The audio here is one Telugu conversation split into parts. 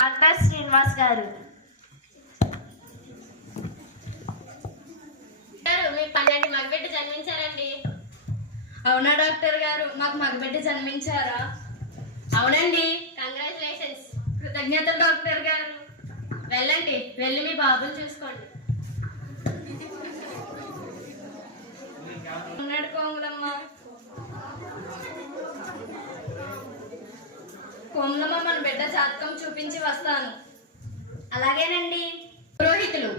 డాక్టర్ శ్రీనివాస్ గారు. మీకు 12 మగబిడ్డ జన్మించారండి. అవునా డాక్టర్ గారు, మాకు మగబిడ్డ జన్మించారా? అవునండి, కంగ్రాచులేషన్స్. కృతజ్ఞతలు డాక్టర్ గారు. వెళ్ళండి, వెళ్ళి మీ బాబుని చూసుకోండి. ఉన్నాడు కోమలమ్మ. కోమలమ్మ, మన బిడ్డ జాతకం చూపించి వస్తాను. అలాగేనండి. పురోహితులు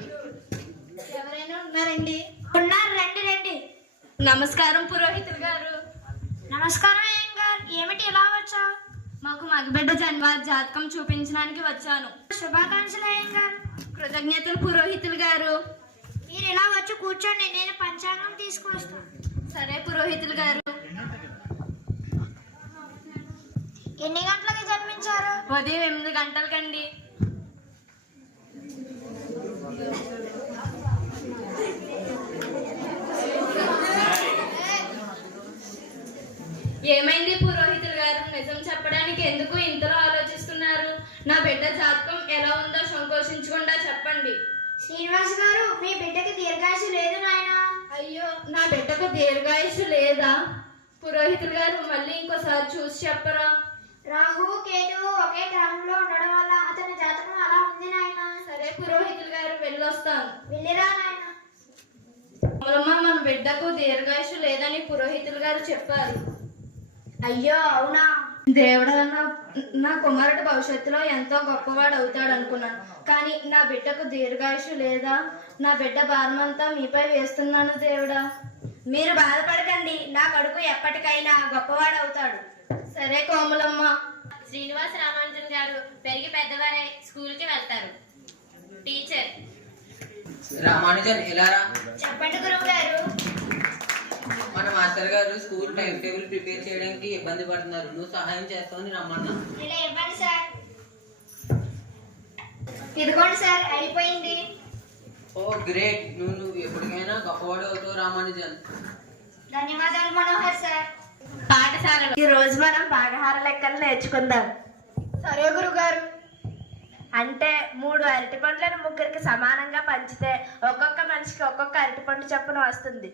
ఎవరైనా ఉన్నారండి? ఉన్నారు, రండి రండి. నమస్కారం పురోహితులు గారు. నమస్కారం అయ్యంగార్. ఏమిటి ఇలా వచ్చా? మాకు మగబిడ్డ జాతకం చూపించడానికి వచ్చాను. శుభాకాంక్షలు అయ్యంగార్. కృతజ్ఞతలు పురోహితులు గారు. మీరు ఇలా వచ్చి కూర్చోండి, నేను పంచాంగం తీసుకుని వస్తాను. సరే పురోహితులు గారు. ఎన్ని గంటలకి జన్మించారు? ఉదయం 8 గంటలకండి. ఏమైంది పురోహితులు గారు? నిజం చెప్పడానికి ఎందుకు ఇంతలో ఆలోచిస్తున్నారు? నా బిడ్డ జాతకం ఎలా ఉందో సంకోచించకుండా చెప్పండి. శ్రీనివాస్ గారు, మీ బిడ్డకి దీర్ఘాయుషు లేదు నాయన. అయ్యో, నా బిడ్డకు దీర్ఘాయుషు లేదా? పురోహితులు గారు, మళ్ళీ ఇంకోసారి చూసి చెప్పరా? రాహు కేతువు ఒకే గ్రహంలో ఉండడం వల్ల అతని జాతకం అలా ఉంది నాయన. సరే పురోహితులు గారు, వెళ్ళొస్తాను. వెళ్ళిరా నాయన. కమలమ్మ, మన బిడ్డకు దీర్ఘాయుషు లేదని పురోహితులు గారు చెప్పారు. అయ్యో అవునా? దేవుడు నా కుమారుడు భవిష్యత్తులో ఎంతో గొప్పవాడు అవుతాడు అనుకున్నాను, కానీ నా బిడ్డకు దీర్ఘాయుషు లేదా? నా బిడ్డ భారమంతా మీపై వేస్తున్నాను దేవుడా. మీరు బాధపడకండి, నా కొడుకు ఎప్పటికైనా గొప్పవాడు అవుతాడు. సరే కోమలమ్మ. శ్రీనివాస రామానుజన్ గారు పెరిగి పెద్దవారై స్కూల్కి వెళ్తారు. టీచర్ రామానుజన్, ఇలా రా. చెప్పండి గురువు గారు. మన మాస్టర్ గారు స్కూల్ టైం టేబుల్ ప్రిపేర్ చేయడానికి ఇబ్బంది పడుతున్నారు. నువ్వు సహాయం చేస్తావని రమ్మన్నా. ఇలా ఇవ్వండి సార్. ఇదిగోండి సార్, అయిపోయింది. ఓ గ్రేట్, నువ్వు ఎప్పటికైనా గొప్పవాడు అవుతావు రామానుజన్. ధన్యవాదాలు మనోహర్ సార్. పాఠశాలలో ఈ రోజు మనం భాగహార లెక్కలు నేర్చుకుందాం. సరే గురుగారు. అంటే 3 అరటిపండ్లను ముగ్గురికి సమానంగా పంచితే ఒక్కొక్క మనిషికి ఒక్కొక్క అరటిపండు చొప్పున వస్తుంది.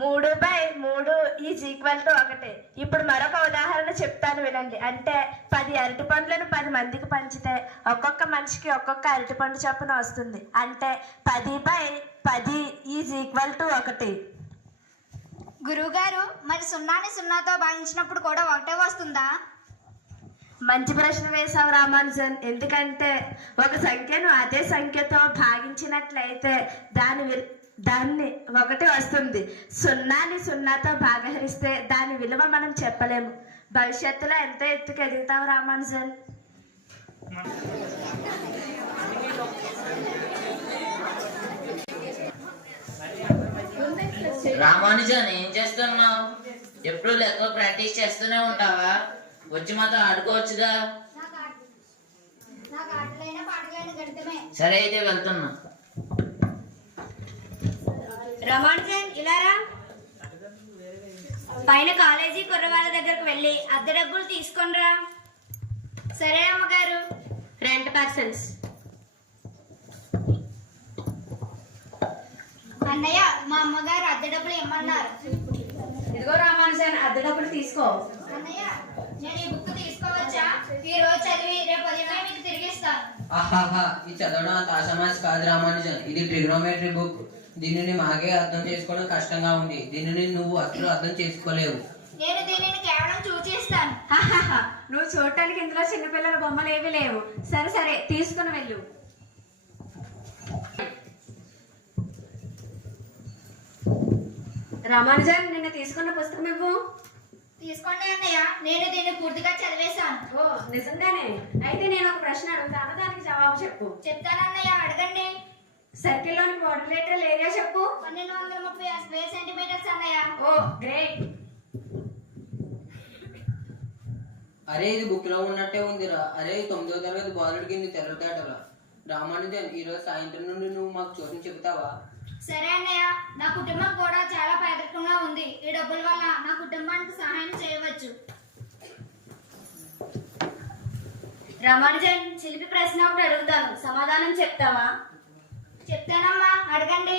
3/3 = 1. ఇప్పుడు మరొక ఉదాహరణ చెప్తాను వినండి. అంటే 10 అరటిపండ్లను 10 మందికి పంచితే ఒక్కొక్క మనిషికి ఒక్కొక్క అరటిపండు చొప్పున వస్తుంది. అంటే 10/10 = 1. గురువుగారు, మరి 0ని 0తో భాగించినప్పుడు కూడా 1 వస్తుందా? మంచి ప్రశ్న వేశావు రామానుజన్. ఎందుకంటే ఒక సంఖ్యను అదే సంఖ్యతో భాగించినట్లయితే దాన్ని 1 వస్తుంది. 0ని 0తో భాగహరిస్తే దాని విలువ మనం చెప్పలేము. భవిష్యత్తులో ఎంత ఎత్తుకు ఎదుగుతావు రామానుజన్. రామానుజన్, ఏం చేస్తున్నావు? ఎప్పుడు లెక్క ప్రాక్టీస్ చేస్తూనే ఉంటావా? వచ్చి మాతో ఆడుకోవచ్చుగా. నాకు ఆటలైనా పాటలైనా గణితమే. సరే అయితే వెళ్తున్నా. రామానుజన్, ఇలా రా. పైన కాలేజీ కుర్రవాళ్ళ దగ్గరకు వెళ్ళి అద్దె డబ్బులు తీసుకొనిరా. సరే అమ్మగారు. Rent persons. అన్నయ్య, మా అమ్మగారు అద్దె డబ్బులు ఇమ్మన్నారు. ఇదిగో రామానుజన్, అద్దె డబ్బులు తీసుకో. అన్నయ్య, నేను ఈ బుక్ తీసుకోవచ్చా? ఈ రోజు చదివి రేపు ఉదయమే మీకు తిరిగిస్తాను. ఆహాహా, ఈ చదవడం అంత ఆషామాషి కాదు రామానుజన్. ఇది ట్రిగ్నోమెట్రీ బుక్. దీనిని మాకే అర్థం చేసుకోవడం కష్టంగా ఉంది. దీనిని నువ్వు అసలు అర్థం చేసుకోలేవు. నేను దీనిని కేవలం చూచేస్తాను. నువ్వు చూడటానికి ఇందులో చిన్నపిల్లల బొమ్మలు ఏవి లేవు. సరే సరే, తీసుకుని వెళ్ళు. రామానుజన్, నిన్న తీసుకున్న పుస్తకం ఇవ్వు. తీసుకోండి అన్నయ్య, నేను దీన్ని పూర్తిగా చదివేశాను. ఓ నిజంగానే? అయితే నేను ఒక ప్రశ్న అడుగుతాను, దానికి జవాబు చెప్పు. చెప్తానన్నయ్య, అడగండి. సర్కిల్లోని క్వాడ్రిలేటరల్ ఏరియా చెప్పు. 1230 స్క్వేర్ సెంటీమీటర్స్ అన్నయ్య. ఓ గ్రేట్. అరే, ఇది బుక్ లో ఉన్నట్టే ఉందిరా. అరే, 9వ తరగతి బాలుడికి నీ తెరతాటరా. రామానుజన్, ఈ రోజు సాయంత్రం నుండి నువ్వు మాకు చోటు చెబుతావా? సరే అన్నయ్య, నా కుటుంబం కూడా చాలా పేదరికంగా ఉంది. ఈ డబ్బుల వల్ల నా కుటుంబానికి సహాయం చేయవచ్చు. రామానుజన్, చిలిపి ప్రశ్న ఒకటి అడుగుతాను, సమాధానం చెప్తావా? చెప్తానమ్మా, అడగండి.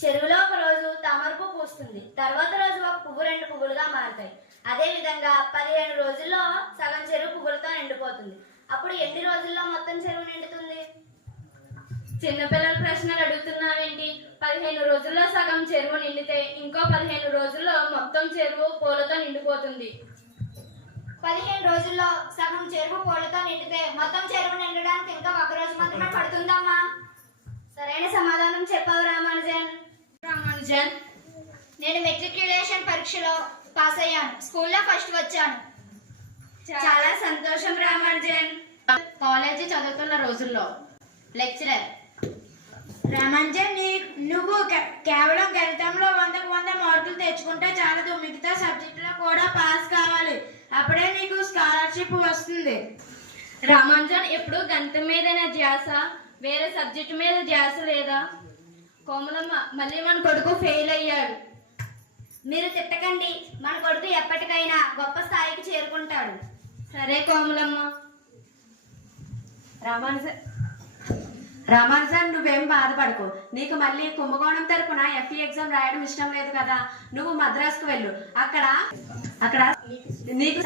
చెరువులో ఒక రోజు తామర పువ్వు పూస్తుంది, తర్వాత రోజు ఒక పువ్వు 2 పువ్వులుగా మారుతాయి. అదే విధంగా 15 రోజుల్లో సగం చెరువు పువ్వులతో నిండిపోతుంది. అప్పుడు ఎన్ని రోజుల్లో మొత్తం చెరువు నిండుతుంది? చిన్నపిల్లల ప్రశ్నలు అడుగుతున్నావేంటి? 15 రోజుల్లో సగం చెరువు నిండితే ఇంకో 15 రోజుల్లో మొత్తం చెరువు పూలతో నిండిపోతుంది. 15 రోజుల్లో సగం చెరువు పూలతో నిండితే మొత్తం చెరువు నిండడానికి ఇంకా 1 రోజు మాత్రమే పడుతుందమ్మా. సరైన సమాధానం చెప్పావు రామానుజన్. రామానుజన్, నేను మెట్రిక్యులేషన్ పరీక్షలో పాస్ అయ్యాను. స్కూల్లో ఫస్ట్ వచ్చాను. చాలా సంతోషం రామానుజన్. కాలేజీ చదువుతున్న రోజుల్లో లెక్చరర్. రామానుజన్, నువ్వు కేవలం గణితంలో 100కు 100 మార్కులు తెచ్చుకుంటే చాలదు, మిగతా సబ్జెక్టులో కూడా పాస్ కావాలి. అప్పుడే నీకు స్కాలర్షిప్ వస్తుంది. రామానుజన్, ఎప్పుడు గణితం మీదైన ధ్యాస, వేరే సబ్జెక్టు మీద ధ్యాస లేదా? కోమలమ్మ, మళ్ళీ మన కొడుకు ఫెయిల్ అయ్యాడు. మీరు తిట్టకండి, మన కొడుకు ఎప్పటికైనా గొప్ప స్థాయికి చేరుకుంటాడు. సరే కోమలమ్మ. రామానుజన్, నువ్వేం బాధపడకు. నీకు మళ్ళీ కుంభకోణం తరపున FE ఎగ్జామ్ రాయడం ఇష్టం లేదు కదా, నువ్వు మద్రాసుకు వెళ్ళు. అక్కడ నీకు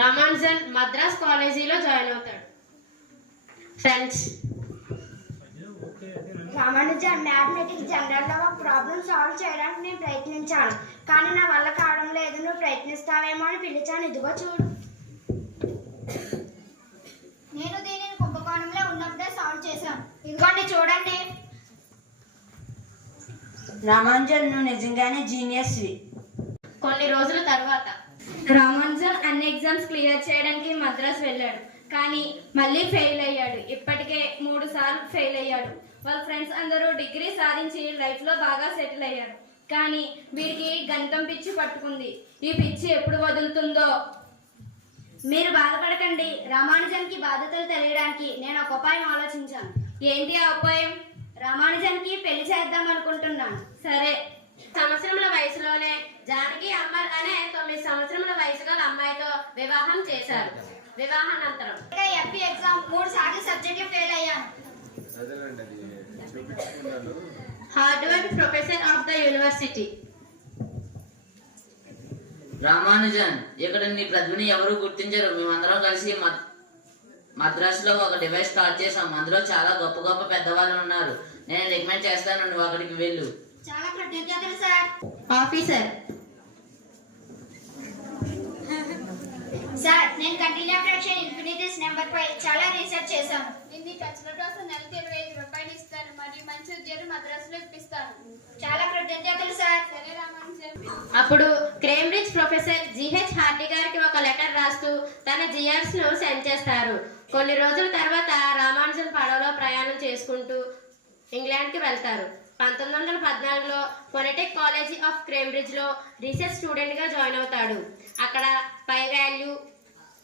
రామానుజన్ మద్రాస్ కాలేజీలో జాయిన్ అవుతాడు. ఫ్రెండ్స్. రామానుజన్, మ్యాథమెటిక్స్ జనరల్లో ఒక ప్రాబ్లం సాల్వ్ చేయడానికి నేను ప్రయత్నించాను, కానీ నా వల్ల కావడం లేదు. నువ్వు ప్రయత్నిస్తావేమో అని పిలిచాను. ఇదిగో చూడు. నేను దీనిని కుంభకోణంలో ఉన్నప్పుడే సాల్వ్ చేశాను. ఇదిగోండి చూడండి. రామానుజన్, నువ్వు నిజంగానే జీనియస్వి. కొన్ని రోజుల తర్వాత రామానుజన్ అన్ని ఎగ్జామ్స్ క్లియర్ చేయడానికి మద్రాస్ వెళ్ళాడు, కానీ మళ్ళీ ఫెయిల్ అయ్యాడు. ఇప్పటికే 3 సార్లు ఫెయిల్ అయ్యాడు. వాళ్ళ ఫ్రెండ్స్ అందరూ డిగ్రీ సాధించి లైఫ్లో బాగా సెటిల్ అయ్యారు, కానీ వీడికి గణితం పిచ్చి పట్టుకుంది. ఈ పిచ్చి ఎప్పుడు వదులుతుందో. మీరు బాధపడకండి. రామానుజన్కి బాధ్యతలు తెలియడానికి నేను ఒక ఉపాయం ఆలోచించాను. ఏంటి ఆ ఉపాయం? రామానుజన్కి పెళ్లి చేద్దాం అనుకుంటున్నాను. సరే. సంవత్సరముల వయసులోనే జానకి అమ్మర్ అనే 9 సంవత్సరముల వయసు గల అమ్మాయితో వివాహం చేశారు. వివాహానంతరం FE ఎగ్జామ్ 3 సార్లు సబ్జెక్ట్ ఫెయిల్ అయ్యాను. Harvard professor of the university. Ramanujan, ఇక్కడ నీ ప్రతిభని ఎవరు గుర్తించరు. మేమందరం కలిసి మద్రాసులో ఒక డివైస్ స్టార్ట్ చేసాం. అందులో చాలా గొప్ప గొప్ప పెద్దవాళ్ళు ఉన్నారు. నేను రికమెండ్ చేస్తాను, నువ్వు అక్కడికి వెళ్ళు. చాలా కృతజ్ఞతలు సార్. ఆఫీసర్. సార్, నేను కంటిన్యూ ఫ్రాక్షన్ ఇన్ఫినిటీస్ నెంబర్ పై చాలా రీసెర్చ్ చేశాను. ఇన్ని ఖర్చుల కోసం నెలకు 25 రూపాయలు ఇస్తాను మరియు మంచి ఉద్యోగం మద్రాసులో ఇప్పిస్తాను. చాలా కృతజ్ఞతలు సార్. సరే రామానుజన్. అప్పుడు కేంబ్రిడ్జ్ ప్రొఫెసర్ GH హార్డీ గారికి ఒక లెటర్ రాస్తూ తన జిఆర్స్ ను సెండ్ చేస్తారు. కొన్ని రోజుల తర్వాత రామానుజన్ పడవలో ప్రయాణం చేసుకుంటూ ఇంగ్లాండ్కి వెళ్తారు. 1914లో ఫొనెటిక్ కాలేజీ ఆఫ్ కేంబ్రిడ్జ్ లో రీసెర్చ్ స్టూడెంట్ గా జాయిన్ అవుతాడు. అక్కడ pi value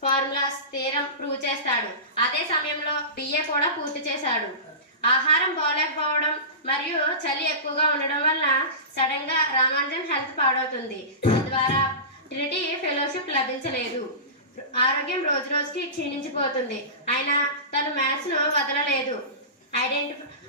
formulas theorem prove చేస్తాడు. అదే సమయంలో BA కూడా పూర్తి చేశాడు. ఆహారం బాగోలేకపోవడం మరియు చలి ఎక్కువగా ఉండడం వల్ల సడన్ గా రామానుజన్ హెల్త్ పాడవుతుంది. తద్వారా ట్రినిటీ ఫెలోషిప్ లభించలేదు. ఆరోగ్యం రోజు రోజుకి క్షీణించిపోతుంది. అయినా తను మ్యాథ్స్ ను వదలలేదు.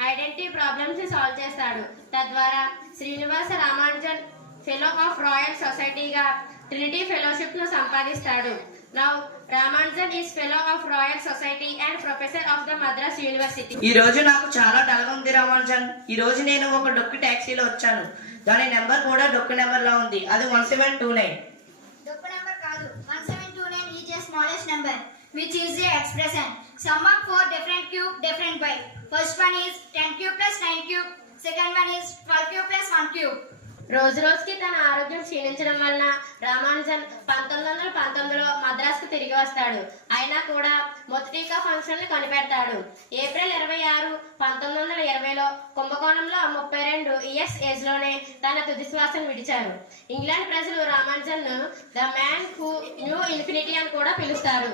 ఐడెంటిటీ ప్రాబ్లమ్స్ సాల్వ్ చేస్తాడు. తద్వారా Srinivasa Ramanujan fellow of Royal సొసైటీగా ట్రినిటీ ఫెలోషిప్ ను సంపాదిస్తాడు. Now Ramanujan is fellow of Royal Society and professor of the Madras University. ఈ రోజు నాకు చాలా డల్గా ఉంది రామానుజన్. ఈ రోజు నేను ఒక డొక్కు ట్యాక్సీలో వచ్చాను. దాని నెంబర్ కూడా డొక్కు నెంబర్ లా ఉంది. అది 1729. డొక్కు నెంబర్ కాదు, 1729 is a smallest number which is the expression sum of 4 different cube different by. First one is 10 cube plus 9 cube. Second one is 12 cube plus 1 cube. రోజు రోజుకి తన ఆరోగ్యం క్షీణించడం వలన రామానుజన్ 1919లో మద్రాసుకు తిరిగి వస్తాడు. అయినా కూడా మొత్తికా ఫంక్షన్ ని కనిపెడతాడు. ఏప్రిల్ 26, 1920లో కుంభకోణంలో 32 ఇయర్స్ ఏజ్ లోనే తన తుది శ్వాసను విడిచారు. ఇంగ్లాండ్ ప్రజలు రామానుజన్ ను the man who knew infinity అని కూడా పిలుస్తారు.